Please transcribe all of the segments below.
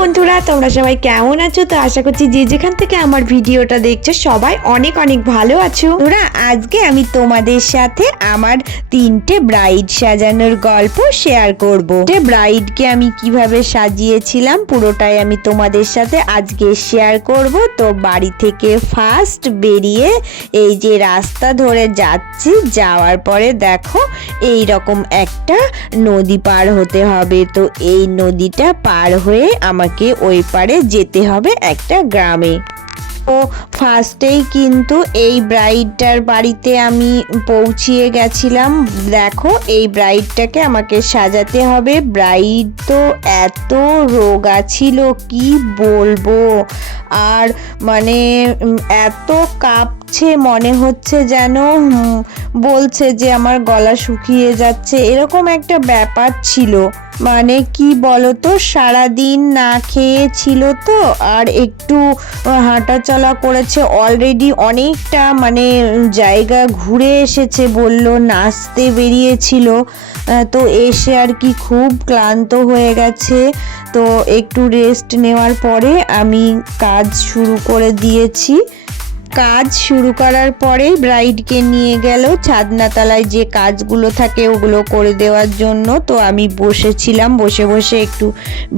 বন্ধুরা, তোমরা সবাই কেমন আছো? তো আশা করছি যে যেখান থেকে আমার ভিডিওটা দেখছো সবাই অনেক অনেক ভালো আছো। তোরা আজকে আমি তোমাদের সাথে আমার 3টে ব্রাইড সাজানোর গল্প শেয়ার করব। ব্রাইডকে আমি কিভাবে সাজিয়েছিলাম পুরোটাই আমি তোমাদের সাথে আজকে শেয়ার করব। তো বাড়ি থেকে ফার্স্ট বেরিয়ে এই যে রাস্তা ধরে যাচ্ছি, যাওয়ার পরে দেখো এই রকম একটা নদী পার হতে হবে। তো এই নদীটা পার হয়ে আমাকে ওই পারে যেতে হবে একটা গ্রামে। তো ফার্স্টেই কিন্তু এই ব্রাইডটার বাড়িতে আমি পৌঁছিয়ে গেছিলাম। দেখো এই ব্রাইডটাকে আমাকে সাজাতে হবে। ব্রাইড তো এত রোগা ছিল কি বলবো, আর মানে এত কাঁপছে, মনে হচ্ছে যেন বলছে যে আমার গলা শুকিয়ে যাচ্ছে, এরকম একটা ব্যাপার ছিল। মানে কি বলতো, সারাদিন না খেয়ে ছিল তো, আর একটু হাঁটাচলা করেছে, অলরেডি অনেকটা মানে জায়গা ঘুরে এসেছে, বললো নাচতে বেরিয়েছিল। তো এসে আর কি খুব ক্লান্ত হয়ে গেছে। তো একটু রেস্ট নেওয়ার পরে আমি কাজ শুরু করে দিয়েছি। কাজ শুরু করার পরেই ব্রাইডকে নিয়ে গেল ছাদনাতলায়, যে কাজগুলো থাকে ওগুলো করে দেওয়ার জন্য। তো আমি বসেছিলাম, বসে বসে একটু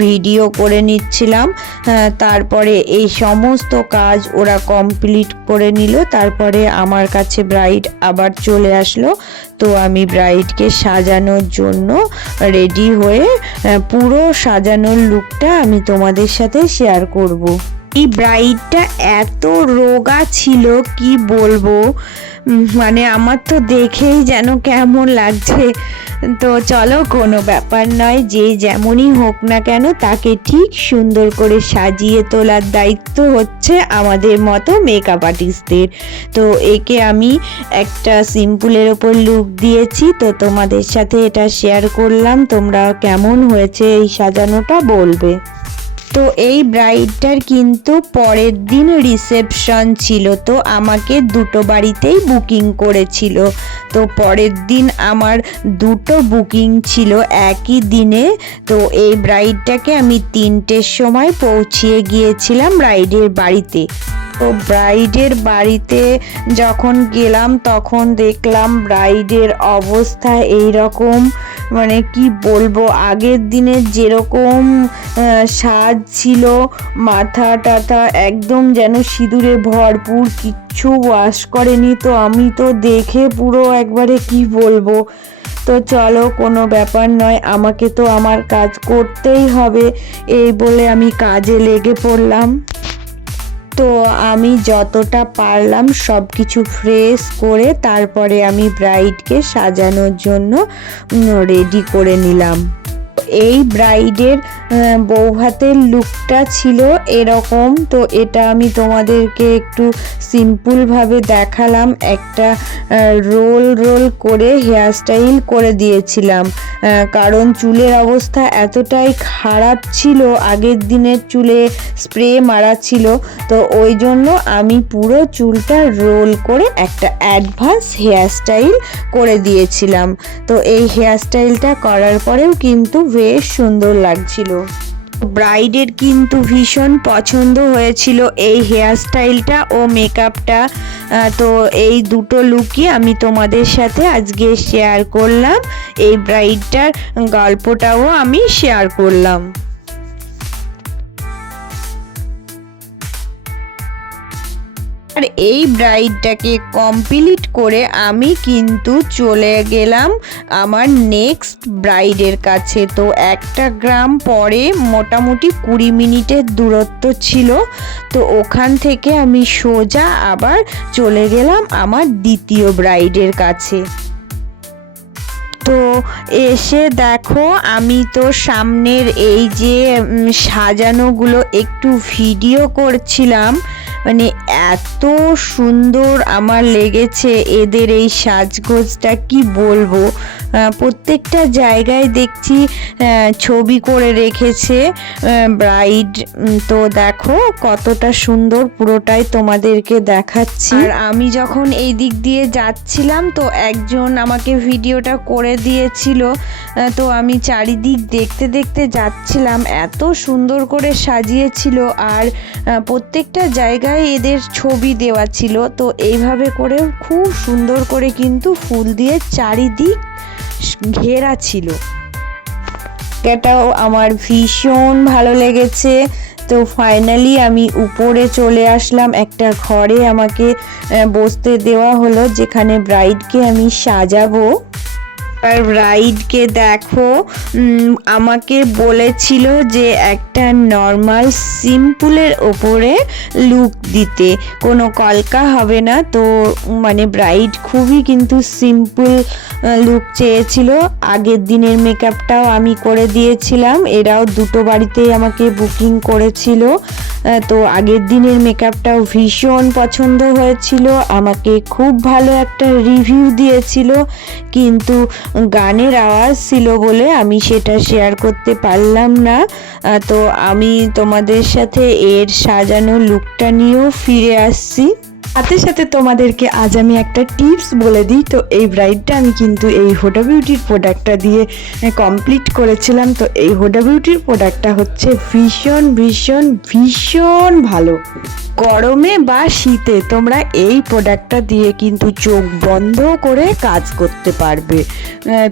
ভিডিও করে নিচ্ছিলাম। তারপরে এই সমস্ত কাজ ওরা কমপ্লিট করে নিল। তারপরে আমার কাছে ব্রাইড আবার চলে আসলো। তো আমি ব্রাইডকে সাজানোর জন্য রেডি হয়ে পুরো সাজানোর লুকটা আমি তোমাদের সাথে শেয়ার করব। এই ব্রাইডটা এত রোগা ছিল কি বলবো, মানে আমার তো দেখেই যেন কেমন লাগছে। তো চলো, কোনো ব্যাপার নয়, যে যেমনই হোক না কেন তাকে ঠিক সুন্দর করে সাজিয়ে তোলার দায়িত্ব হচ্ছে আমাদের মতো মেকআপ আর্টিস্টদের। তো একে আমি একটা সিম্পলের ওপর লুক দিয়েছি, তো তোমাদের সাথে এটা শেয়ার করলাম। তোমরা কেমন হয়েছে এই সাজানোটা বলবে। তো এই ব্রাইডটার কিন্তু পরের দিন রিসেপশন ছিল, তো আমাকে দুটো বাড়িতেই বুকিং করেছিল। তো পরের দিন আমার দুটো বুকিং ছিল একই দিনে। তো এই ব্রাইডটাকে আমি 3টের সময় পৌঁছিয়ে গিয়েছিলাম ব্রাইডের বাড়িতে। তো ব্রাইডের বাড়িতে যখন গেলাম তখন দেখলাম ব্রাইডের অবস্থা এই রকম, মানে কি বলবো, আগের দিনের যেরকম সাজ ছিল, মাথা টাথা একদম যেন সিঁদুরে ভরপুর, কিচ্ছু ওয়াশ করেনি। তো আমি তো দেখে পুরো একবারে কি বলবো। তো চলো, কোনো ব্যাপার নয়, আমাকে তো আমার কাজ করতেই হবে, এই বলে আমি কাজে লেগে পড়লাম। তো আমি যতটা পারলাম সব কিছু ফ্রেশ করে তারপরে আমি ব্রাইডকে সাজানোর জন্য রেডি করে নিলাম। এই ব্রাইডের বৌভাতের লুকটা ছিল এরকম। তো এটা আমি তোমাদেরকে একটু সিম্পলভাবে দেখালাম, একটা রোল রোল করে হেয়ার স্টাইল করে দিয়েছিলাম, কারণ চুলের অবস্থা এতটাই খারাপ ছিল, আগের দিনের চুলে স্প্রে মারা ছিল। তো ওই জন্য আমি পুরো চুলটা রোল করে একটা অ্যাডভান্স হেয়ার স্টাইল করে দিয়েছিলাম। তো এই হেয়ার স্টাইলটা করার পরেও কিন্তু বেশ সুন্দর লাগছিল। ব্রাইডের কিন্তু ভীষণ পছন্দ হয়েছিল এই হেয়ার স্টাইলটা ও মেকআপটা। তো এই দুটো লুকই আমি তোমাদের সাথে আজকে শেয়ার করলাম। এই ব্রাইডটার গল্পটাও আমি শেয়ার করলাম। আর এই ব্রাইডটাকে কমপ্লিট করে আমি কিন্তু চলে গেলাম আমার নেক্সট ব্রাইডের কাছে। তো একটা গ্রাম পরে, মোটামুটি 20 মিনিটের দূরত্ব ছিল। তো ওখান থেকে আমি সোজা আবার চলে গেলাম আমার দ্বিতীয় ব্রাইডের কাছে। তো এসে দেখো আমি তো সামনের এই যে সাজানোগুলো একটু ভিডিও করছিলাম। মানে এত সুন্দর আমার লেগেছে এদের এই সাজগোজটা, কি বলবো। প্রত্যেকটা জায়গায় দেখছি ছবি করে রেখেছে ব্রাইড। তো দেখো কতটা সুন্দর, পুরোটাই তোমাদেরকে দেখাচ্ছি। আর আমি যখন এই দিক দিয়ে যাচ্ছিলাম তো একজন আমাকে ভিডিওটা করে দিয়েছিল, তো আমি চারিদিক দেখতে দেখতে যাচ্ছিলাম। এত সুন্দর করে সাজিয়েছিল আর প্রত্যেকটা জায়গায় এদের ছবি দেওয়া ছিল। তো এইভাবে করে খুব সুন্দর করে কিন্তু ফুল দিয়ে চারিদিক ঘেরা ছিল। এটাও আমার ভীষণ ভালো লেগেছে। তো ফাইনালি আমি উপরে চলে আসলাম, একটা ঘরে আমাকে বসতে দেওয়া হলো যেখানে ব্রাইডকে আমি সাজাবো। আর ব্রাইডকে দেখো আমাকে বলেছিল যে একটা নর্মাল সিম্পলের ওপরে লুক দিতে, কোনো কলকা হবে না। তো মানে ব্রাইড খুবই কিন্তু সিম্পল লুক চেয়েছিল। আগের দিনের মেকআপটাও আমি করে দিয়েছিলাম, এরাও দুটো বাড়িতেই আমাকে বুকিং করেছিল। তো আগের দিনের মেকআপটাও ভীষণ পছন্দ হয়েছিল, আমাকে খুব ভালো একটা রিভিউ দিয়েছিল। কিন্তু গানের আওয়াজ ছিল বলে আমি সেটা শেয়ার করতে পারলাম না। তো আমি তোমাদের সাথে এর সাজানো লুকটা নিয়েও ফিরে আসছি। সাথে সাথে তোমাদেরকে আজ আমি একটা টিপস বলে দিই। তো এই ব্রাইডটা আমি কিন্তু এই হুডা বিউটির প্রোডাক্টটা দিয়ে কমপ্লিট করেছিলাম। তো এই হুডা বিউটির প্রোডাক্টটা হচ্ছে ভীষণ ভীষণ ভীষণ ভালো। গরমে বা শীতে তোমরা এই প্রোডাক্টটা দিয়ে কিন্তু চোখ বন্ধ করে কাজ করতে পারবে।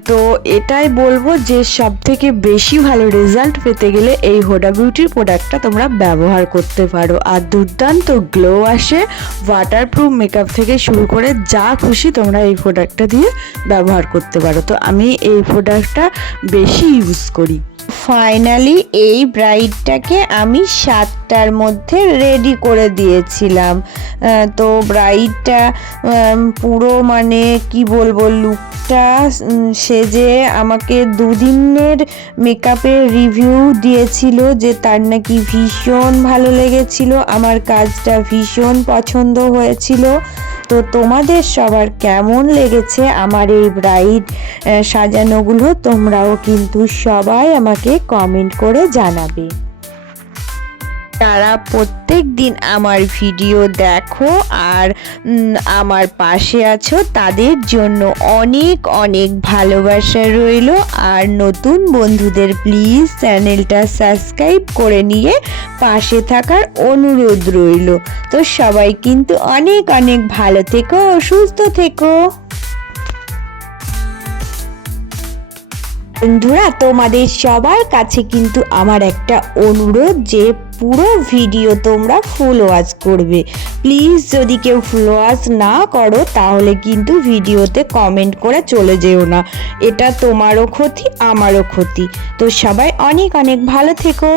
তো এটাই বলবো যে সব থেকে বেশি ভালো রেজাল্ট পেতে গেলে এই হুডা বিউটির প্রোডাক্টটা তোমরা ব্যবহার করতে পারো। আর দুর্দান্ত গ্লো আসে, ওয়াটারপ্রুফ মেকআপ থেকে শুরু করে যা খুশি তোমরা এই প্রোডাক্টটা দিয়ে ব্যবহার করতে পারো। তো আমি এই প্রোডাক্টটা বেশি ইউজ করি। ফাইনালি এই ব্রাইডটাকে আমি 7টার মধ্যে রেডি করে দিয়েছিলাম। তো ব্রাইডটা পুরো মানে কি বলবো, লুকটা সেজে আমাকে 2 দিনের মেকআপের রিভিউ দিয়েছিল যে তার নাকি ভীষণ ভালো লেগেছিল, আমার কাজটা ভীষণ পছন্দ হয়েছিল। তো তোমাদের সবার কেমন লেগেছে আমার এই ব্রাইড সাজানোগুলো তোমরাও কিন্তু সবাই আমাকে কমেন্ট করে জানাবে। তারা প্রত্যেক দিন আমার ভিডিও দেখো আর আমার পাশে আছো, তাদের জন্য অনেক অনেক ভালোবাসা রইল। আর নতুন বন্ধুদের প্লিজ চ্যানেলটা সাবস্ক্রাইব করে নিয়ে পাশে থাকার অনুরোধ রইল। তো সবাই কিন্তু অনেক অনেক ভালো থেকো, সুস্থ থেকো। বন্ধুরা, তোমাদের সবার কাছে কিন্তু আমার একটা অনুরোধ যে পুরো ভিডিও তোমরা ফুল ওয়াচ করবে। প্লিজ যদি কেউ ফুল ওয়াচ না করো তাহলে কিন্তু ভিডিওতে কমেন্ট করে চলে যেও না, এটা তোমারও ক্ষতি আমারও ক্ষতি। তো সবাই অনেক অনেক ভালো থেকো।